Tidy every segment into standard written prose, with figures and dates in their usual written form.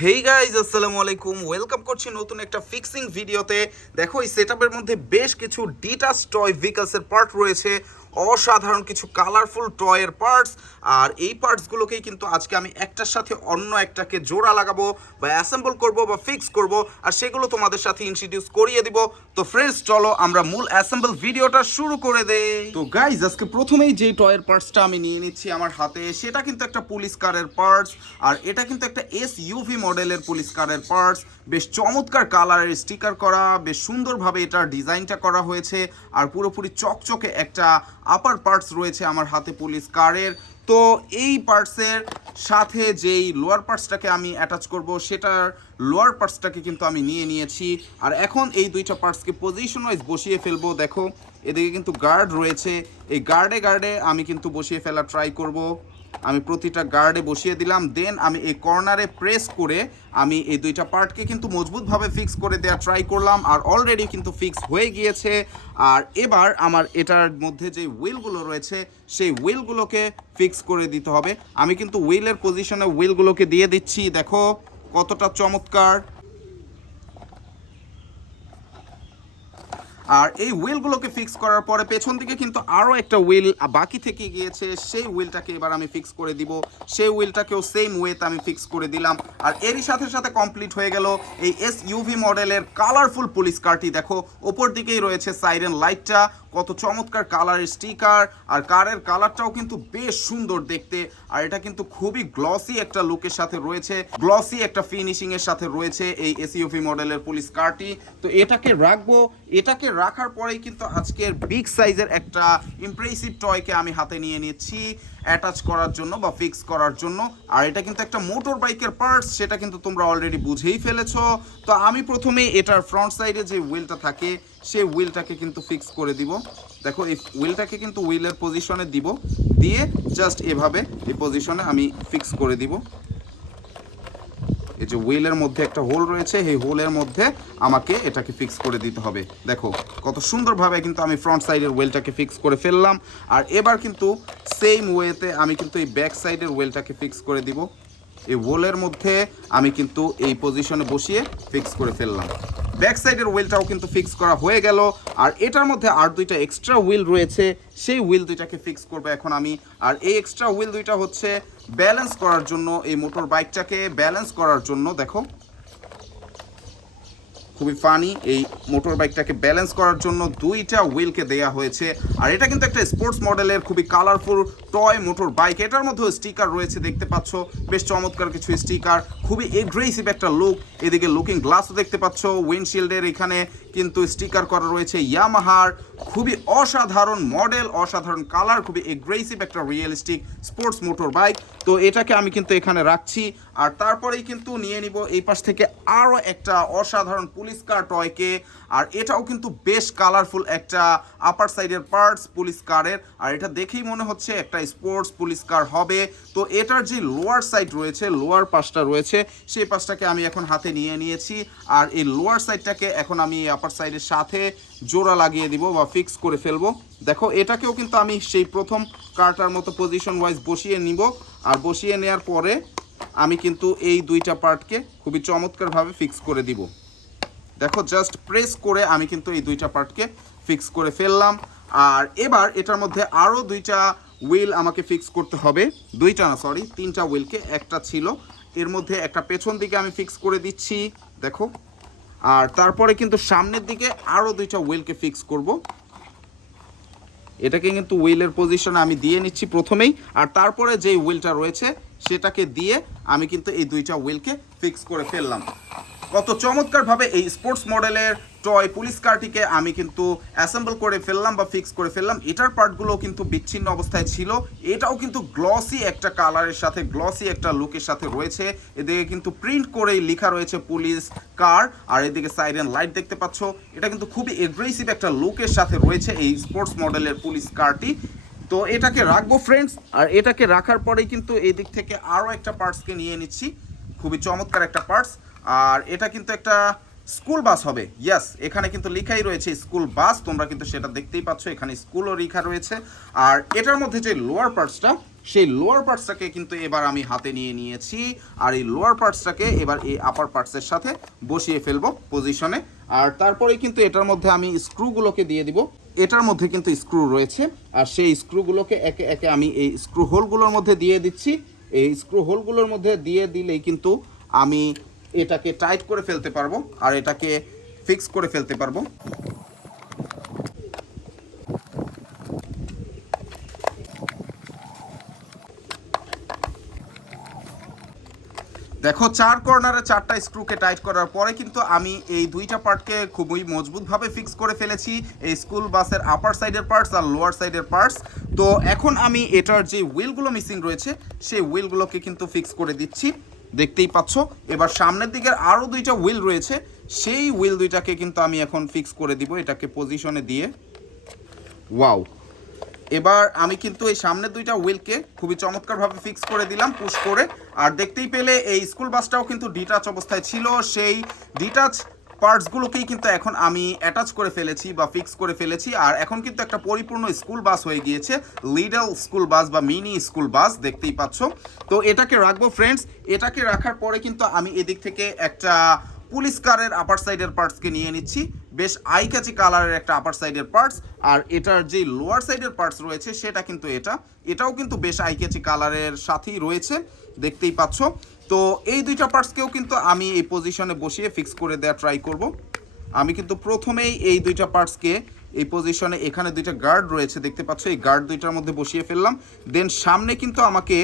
Hey guys, আসসালামু আলাইকুম। Welcome করছি নতুন একটা ফিক্সিং ভিডিওতে। দেখো, এই সেটআপের মধ্যে বেশ কিছু ডিটাচ টয় ভেহিকলসের পার্ট রয়েছে, অসাধারণ কিছু কালারফুল টয়ের পার্টস। আর এই পার্টসগুলোকেই কিন্তু আজকে আমি একটার সাথে অন্য একটাকে জোড়া লাগাবো বা অ্যাসেম্বল করব বা ফিক্স করব, আর সেগুলো তোমাদের সাথে ইন্ট্রোডিউস করিয়ে দিব। তো ফ্রেন্ডস, চলো আমরা মূল অ্যাসেম্বল ভিডিওটা শুরু করে দেই। তো গাইজ, আজকে প্রথমেই যে টয়ের পার্টসটা আমি নিয়ে নিচ্ছি আমার হাতে, সেটা কিন্তু একটা পুলিশ কারের পার্টস। আর এটা কিন্তু একটা এসইউভি মডেলের পুলিশ কারের পার্টস। বেশ চমৎকার কালারের স্টিকার করা, বেশ সুন্দরভাবে এটার ডিজাইনটা করা হয়েছে। আর পুরোপুরি চকচকে একটা আপার পার্টস রয়েছে আমার হাতে পুলিশ কারের। তো এই পার্টসের সাথে যেই লোয়ার পার্টসটাকে আমি অ্যাটাচ করব, সেটার লোয়ার পার্টসটাকে কিন্তু আমি নিয়ে নিয়েছি। আর এখন এই দুইটা পার্টসকে পজিশন ওয়াইজ বসিয়ে ফেলবো। দেখো, এদিকে কিন্তু গার্ড রয়েছে, এই গার্ডে আমি কিন্তু বসিয়ে ফেলা ট্রাই করব। আমি প্রতিটা গার্ডে বসিয়ে দিলাম, দেন আমি এই কর্নারে প্রেস করে আমি এই দুইটা পার্টকে কিন্তু মজবুতভাবে ফিক্স করে দেওয়া ট্রাই করলাম। আর অলরেডি কিন্তু ফিক্স হয়ে গিয়েছে। আর এবার আমার এটার মধ্যে যে হুইলগুলো রয়েছে, সেই হুইলগুলোকে ফিক্স করে দিতে হবে। আমি কিন্তু হুইলের পজিশনে হুইলগুলোকে দিয়ে দিচ্ছি। দেখো কতটা চমৎকার। আর এই হুইলগুলোকে ফিক্স করার পরে পেছন দিকে কিন্তু আরও একটা হুইল বাকি থেকে গিয়েছে, সেই হুইলটাকে এবার আমি ফিক্স করে দিব। সেই হুইলটাকেও সেম ওয়েতে আমি ফিক্স করে দিলাম। আর এরই সাথে সাথে কমপ্লিট হয়ে গেল এই এসইউভি মডেলের কালারফুল পুলিশ কারটি। দেখো, ওপর দিকেই রয়েছে সাইরেন লাইটটা, কত চমৎকার কালারের স্টিকার। আর কারের কালারটাও কিন্তু বেশ সুন্দর দেখতে। আর এটা কিন্তু খুবই গ্লসি একটা লুকের সাথে রয়েছে, গ্লসি একটা ফিনিশিং এর সাথে রয়েছে এই এসইউভি মডেলের পুলিশ কারটি। তো এটাকে রাখবো। এটাকে রাখার পরেই কিন্তু আজকের বিগ সাইজের একটা ইমপ্রেসিভ টয়কে আমি হাতে নিয়ে নিচ্ছি অ্যাটাচ করার জন্য বা ফিক্স করার জন্য। আর এটা কিন্তু একটা মোটর বাইকের পার্টস, সেটা কিন্তু তোমরা অলরেডি বুঝেই ফেলেছো। তো আমি প্রথমে এটার ফ্রন্ট সাইডে যে হুইলটা থাকে, সেই হুইলটাকে কিন্তু ফিক্স করে দিব। দেখো, এই হুইলটাকে কিন্তু হুইলের পজিশনে দিব, দিয়ে জাস্ট এভাবে এই পজিশনে আমি ফিক্স করে দিব। এই যে হুইলের মধ্যে একটা হোল রয়েছে, এই হোলের মধ্যে আমাকে এটাকে ফিক্স করে দিতে হবে। দেখো কত সুন্দরভাবে কিন্তু আমি ফ্রন্ট সাইডের হুইলটাকে ফিক্স করে ফেললাম। আর এবার কিন্তু সেম ওয়েতে আমি কিন্তু এই ব্যাক সাইডের হুইলটাকে ফিক্স করে দিব। এই হোলের মধ্যে আমি কিন্তু এই পজিশনে বসিয়ে ফিক্স করে ফেললাম। ব্যাক সাইডের হুইলটাও কিন্তু ফিক্স করা হয়ে গেল। আর এটার মধ্যে আর দুইটা এক্সট্রা হুইল রয়েছে, সেই হুইল দুইটাকে ফিক্স করবো এখন আমি। আর এই এক্সট্রা হুইল দুইটা হচ্ছে ব্যালেন্স করার জন্য, এই মোটর বাইকটাকে ব্যালেন্স করার জন্য। দেখো, খুবই ফানি, এই মোটর বাইকটাকে ব্যালেন্স করার জন্য দুইটা হুইলকে দেয়া হয়েছে। আর এটা কিন্তু একটা স্পোর্টস মডেলের খুবই কালারফুল টয় মোটর বাইক। এটার মধ্যেও স্টিকার রয়েছে, দেখতে পাচ্ছ, বেশ চমৎকার কিছু স্টিকার, খুবই এগ্রেসিভ একটা লুক। এদিকে লুকিং গ্লাসও দেখতে পাচ্ছ, উইন্ডশিল্ডের এখানে কিন্তু স্টিকার করা রয়েছে ইয়ামাহার। খুবই অসাধারণ মডেল, অসাধারণ কালার, খুবই এগ্রেসিভ একটা রিয়েলিস্টিক স্পোর্টস মোটর বাইক। তো এটাকে আমি কিন্তু এখানে রাখছি। আর তারপরেই কিন্তু নিয়ে নিব এই পাশ থেকে আরও একটা অসাধারণ পুলিশ কার টয়কে। আর এটাও কিন্তু বেশ কালারফুল একটা আপার সাইডের পার্টস পুলিশ কারের। আর এটা দেখেই মনে হচ্ছে একটা স্পোর্টস পুলিশ কার হবে। তো এটার যে লোয়ার সাইড রয়েছে, লোয়ার পাশটা রয়েছে, সেই পাশটাকে আমি এখন হাতে নিয়ে নিয়েছি। আর এই লোয়ার সাইডটাকে এখন আমি আপার সাইডের সাথে জোড়া লাগিয়ে দিব বা ফিক্স করে ফেলবো। দেখো, এটাকেও কিন্তু আমি সেই প্রথম কারটার মতো পজিশন ওয়াইজ বসিয়ে নিব। আর বসিয়ে নেওয়ার পরে আমি কিন্তু এই দুইটা পার্টকে খুবই চমৎকারভাবে ফিক্স করে দিব। দেখো, জাস্ট প্রেস করে আমি কিন্তু এই দুইটা পার্টকে ফিক্স করে ফেললাম। আর এবার এটার মধ্যে আরও দুইটা হুইল আমাকে ফিক্স করতে হবে। দুইটা না, সরি, তিনটা হুইলকে, একটা ছিল, এর মধ্যে একটা পেছন দিকে আমি ফিক্স করে দিচ্ছি। দেখো, আর তারপরে কিন্তু সামনের দিকে আরও দুইটা হুইলকে ফিক্স করব। এটাকে কিন্তু হুইলের পজিশনে আমি দিয়ে নিচ্ছি প্রথমেই। আর তারপরে যে হুইলটা রয়েছে সেটাকে দিয়ে আমি কিন্তু এই দুইটা হুইলকে ফিক্স করে ফেললাম। কত চমৎকারভাবে এই স্পোর্টস মডেলের টয় পুলিশ কারটিকে আমি কিন্তু অ্যাসেম্বল করে ফেললাম বা ফিক্স করে ফেললাম। এটার পার্টগুলো কিন্তু বিচ্ছিন্ন অবস্থায় ছিল। এটাও কিন্তু গ্লসি একটা কালারের সাথে, গ্লসি একটা লুকের সাথে রয়েছে। এদিকে কিন্তু প্রিন্ট করেই লেখা রয়েছে পুলিশ কার। আর এদিকে সাইরেন লাইট দেখতে পাচ্ছ। এটা কিন্তু খুবই এগ্রেসিভ একটা লুকের সাথে রয়েছে এই স্পোর্টস মডেলের পুলিশ কারটি। তো এটাকে রাখবো ফ্রেন্ডস। আর এটাকে রাখার পরেই কিন্তু এই দিক থেকে আরও একটা পার্টসকে নিয়ে নিচ্ছি, খুবই চমৎকার একটা পার্টস। আর এটা কিন্তু একটা স্কুল বাস হবে। ইয়েস, এখানে কিন্তু লেখাই রয়েছে স্কুল বাস, তোমরা কিন্তু সেটা দেখতেই পাচ্ছ, এখানে স্কুলও লেখা রয়েছে। আর এটার মধ্যে যে লোয়ার পার্টসটা, সেই লোয়ার পার্টসটাকে কিন্তু এবার আমি হাতে নিয়ে নিয়েছি, আর এই লোয়ার পার্টসটাকে এবার এই আপার পার্টসের সাথে বসিয়ে ফেলবো পজিশনে। আর তারপরেই কিন্তু এটার মধ্যে আমি স্ক্রুগুলোকে দিয়ে দিব। এটার মধ্যে কিন্তু স্ক্রু রয়েছে, আর সেই স্ক্রুগুলোকে একে একে আমি এই স্ক্রু হোলগুলোর মধ্যে দিয়ে দিচ্ছি। এই স্ক্রু হোলগুলোর মধ্যে দিয়ে দিলেই কিন্তু আমি এটাকে টাইট করে ফেলতে পারবো আর এটাকে ফিক্স করে ফেলতে পারবো। দেখো 4 কর্নারে 4টা স্ক্রুকে টাইট করার পরে কিন্তু আমি এই দুইটা পার্টকে খুবই মজবুতভাবে ফিক্স করে ফেলেছি, এই স্কুল বাসের আপার সাইডের পার্টস আর লোয়ার সাইডের পার্টস। তো এখন আমি এটার যে হুইলগুলো মিসিং রয়েছে সেই হুইলগুলোকে কিন্তু ফিক্স করে দিচ্ছি, দেখতেই পাচ্ছ। এবার সামনের দিকের আরও দুইটা হুইল রয়েছে, সেই হুইল দুইটাকে কিন্তু আমি এখন ফিক্স করে দিব এটাকে পজিশনে দিয়ে। ওয়াও, এবার আমি কিন্তু এই সামনের দুইটা হুইলকে খুবই চমৎকারভাবে ফিক্স করে দিলাম পুশ করে। আর দেখতেই পেলে এই স্কুল বাসটাও কিন্তু ডিটাচ অবস্থায় ছিল, সেই ডিটাচ পার্টসগুলোকেই কিন্তু এখন আমি অ্যাটাচ করে ফেলেছি বা ফিক্স করে ফেলেছি। আর এখন কিন্তু একটা পরিপূর্ণ স্কুল বাস হয়ে গিয়েছে, লিডল স্কুল বাস বা মিনি স্কুল বাস, দেখতেই পাচ্ছ। তো এটাকে রাখবো ফ্রেন্ডস। এটাকে রাখার পরে কিন্তু আমি এদিক থেকে একটা পুলিশ কারের আপার সাইডের পার্টসকে নিয়ে নিচ্ছি, বেশ আই ক্যাচি কালারের একটা আপার সাইডের পার্টস। আর এটার যে লোয়ার সাইডের পার্টস রয়েছে সেটা কিন্তু এটাও কিন্তু বেশ আই ক্যাচি কালারের সাথেই রয়েছে, দেখতেই পাচ্ছ। তো এই দুইটা পার্টসকেও কিন্তু আমি এই পজিশনে বসিয়ে ফিক্স করে দেওয়া ট্রাই করব। আমি কিন্তু প্রথমেই এই দুইটা পার্টসকে এই পজিশনে, এখানে দুইটা গার্ড রয়েছে দেখতে পাচ্ছ, এই গার্ড দুইটার মধ্যে বসিয়ে ফেললাম। দেন সামনে কিন্তু আমাকে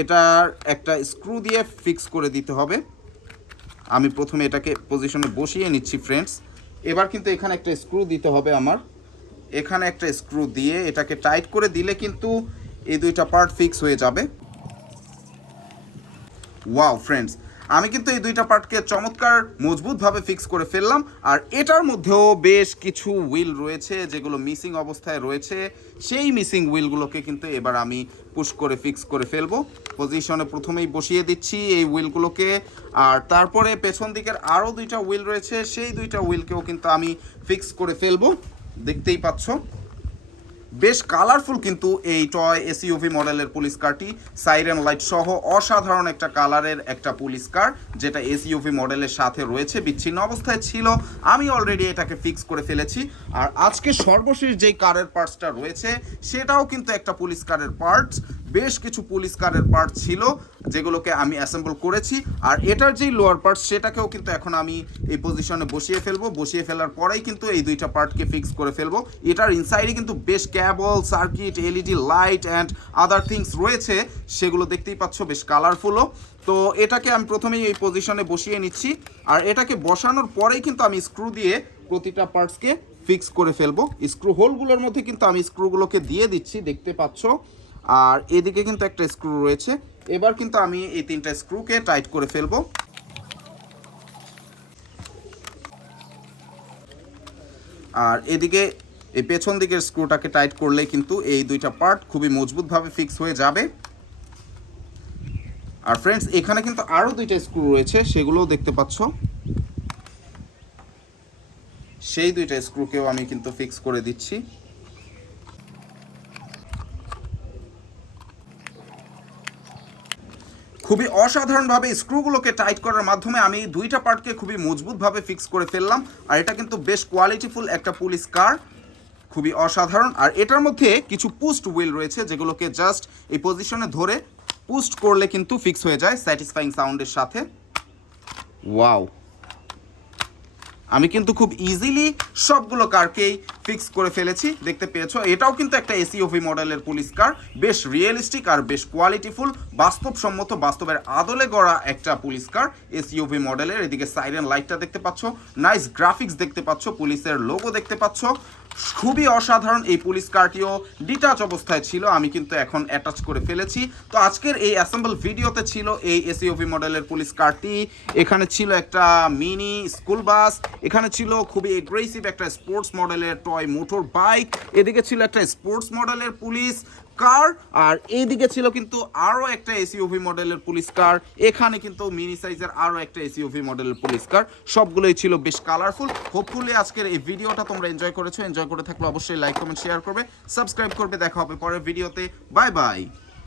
এটার একটা স্ক্রু দিয়ে ফিক্স করে দিতে হবে। আমি প্রথমে এটাকে পজিশনে বসিয়ে নিচ্ছি ফ্রেন্ডস। এবার কিন্তু এখানে একটা স্ক্রু দিতে হবে আমার, এখানে একটা স্ক্রু দিয়ে এটাকে টাইট করে দিলে কিন্তু এই দুইটা পার্ট ফিক্স হয়ে যাবে। ওয়াও ফ্রেন্ডস, আমি কিন্তু এই দুইটা পার্টকে চমৎকার মজবুতভাবে ফিক্স করে ফেললাম। আর এটার মধ্যেও বেশ কিছু হুইল রয়েছে যেগুলো মিসিং অবস্থায় রয়েছে, সেই মিসিং হুইলগুলোকে কিন্তু এবার আমি পুশ করে ফিক্স করে ফেলবো। পজিশনে প্রথমেই বসিয়ে দিচ্ছি এই হুইলগুলোকে, আর তারপরে পেছন দিকের আরও দুইটা হুইল রয়েছে, সেই দুইটা হুইলকেও কিন্তু আমি ফিক্স করে ফেলবো, দেখতেই পাচ্ছ। বেশ কালারফুল কিন্তু এই টয় এসইউভি মডেলের পুলিশ কারটি, সাইরেন লাইট সহ অসাধারণ একটা কালারের একটা পুলিশ কার, যেটা এসইউভি মডেলের সাথে রয়েছে, বিচ্ছিন্ন অবস্থায় ছিল। আমি অলরেডি এটাকে ফিক্স করে ফেলেছি। আর আজকে সর্বশেষ যেই কারের পার্টসটা রয়েছে সেটাও কিন্তু একটা পুলিশ কারের পার্টস, বেশ কিছু পুলিশ কারের পার্ট ছিল যেগুলোকে আমি অ্যাসেম্বল করেছি। আর এটার যেই লোয়ার পার্টস সেটাকেও কিন্তু এখন আমি এই পজিশনে বসিয়ে ফেলবো। বসিয়ে ফেলার পরেই কিন্তু এই দুইটা পার্টকে ফিক্স করে ফেলবো। এটার ইনসাইডে কিন্তু বেশ cable, circuit, LED light and other things রয়েছে, সেগুলো দেখতেই পাচ্ছ, বেশ কালারফুলও। তো এটাকে আমি প্রথমেই এই পজিশনে বসিয়ে নিচ্ছি। আর এটাকে বসানোর পরেই কিন্তু আমি স্ক্রু দিয়ে প্রতিটা পার্টসকে ফিক্স করে ফেলবো। স্ক্রু হোলগুলোর মধ্যে কিন্তু আমি স্ক্রুগুলোকে দিয়ে দিচ্ছি, দেখতে পাচ্ছ। আর এদিকে কিন্তু একটা স্ক্রু রয়েছে। এবার কিন্তু আমি এই তিনটা স্ক্রুকে টাইট করে ফেলবো। আর এদিকে এই পেছন দিকের স্ক্রুটাকে টাইট করলে কিন্তু এই দুইটা পার্ট খুবই মজবুতভাবে ফিক্স হয়ে যাবে। আর ফ্রেন্ডস, এখানে কিন্তু আরও দুইটা স্ক্রু রয়েছে, সেগুলোও দেখতে পাচ্ছ। সেই দুইটা স্ক্রুকেও আমি কিন্তু ফিক্স করে দিচ্ছি। খুবই অসাধারণভাবে স্ক্রুগুলোকে টাইট করার মাধ্যমে আমি দুইটা পার্টকে খুবই মজবুতভাবে ফিক্স করে ফেললাম। আর এটা কিন্তু বেশ কোয়ালিটিফুল একটা পুলিশ কার, খুবই অসাধারণ। আর এটার মধ্যে কিছু পুস্ট হুইল রয়েছে যেগুলোকে জাস্ট এই পজিশনে ধরে পুস্ট করলে কিন্তু ফিক্স হয়ে যায় স্যাটিসফাইং সাউন্ডের সাথে। ওয়াও, আমি কিন্তু খুব ইজিলি সবগুলো কারকেই ফিক্স করে ফেলেছি, দেখতে পেয়েছো। এটাও কিন্তু একটা এসইউভি মডেলের পুলিশ কার, বেশ রিয়েলিস্টিক আর বেশ কোয়ালিটিফুল, বাস্তবসম্মত, বাস্তবের আদলে গড়া একটা পুলিশ কার এসইউভি মডেলের। এদিকে সাইরেন লাইটটা দেখতে পাচ্ছ, নাইস গ্রাফিক্স দেখতে পাচ্ছ, পুলিশের লোগো দেখতে পাচ্ছ, খুবই অসাধারণ। এই পুলিশ কারটিও ডিটাচ অবস্থায় ছিল, আমি কিন্তু এখন অ্যাটাচ করে ফেলেছি। তো আজকের এই অ্যাসেম্বল ভিডিওতে ছিল এই এসইউভি মডেলের পুলিশ কারটি। এখানে ছিল একটা মিনি স্কুল বাস, এখানে ছিল খুবই এগ্রেসিভ একটা স্পোর্টস মডেলের টয় মোটর বাইক, এদিকে ছিল একটা স্পোর্টস মডেলের পুলিশ কার, আর এইদিকে ছিল কিন্তু আরও একটা এসইউভি মডেলের পুলিশ কার, এখানে কিন্তু মিনি সাইজের আরও একটা এসইউভি মডেলের পুলিশ কার। সবগুলোই ছিল বেশ কালারফুল। হোপফুলি আজকের এই ভিডিওটা তোমরা এনজয় করেছো। এনজয় করে থাকলে অবশ্যই লাইক, কমেন্ট, শেয়ার করবে, সাবস্ক্রাইব করবে। দেখা হবে পরের ভিডিওতে। Bye bye.